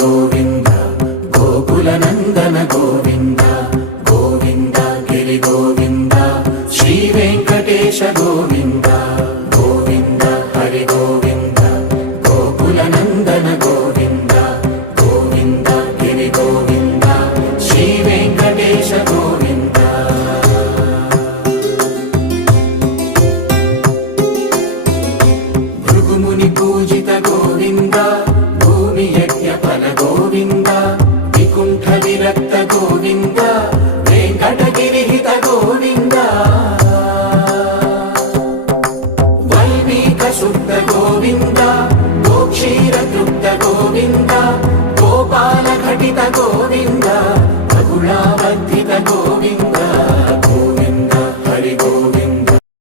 गोविन्द गोकुलनन्दन गोविन्द गोविन्द गिरि गोविन्द श्रीवेङ्कटेश गोविन्द गोविन्द हरि गोविन्द गोकुलनन्दन गोविन्द गोविन्द गिरि गोविन्द श्रीवेङ्कटेश गोविन्द भृगुमुनि पूजित गोविन्द भूमि यज्ञफल गोविन्द विकुण्ठ विरक्त गोविन्द वेङ्कटगिरिहित गोविन्द वल्मीक शुद्ध गोविन्द गोक्षीरतृप्त गोविन्द गोपाल घटित गोविन्द बहुलावर्धित गोविन्द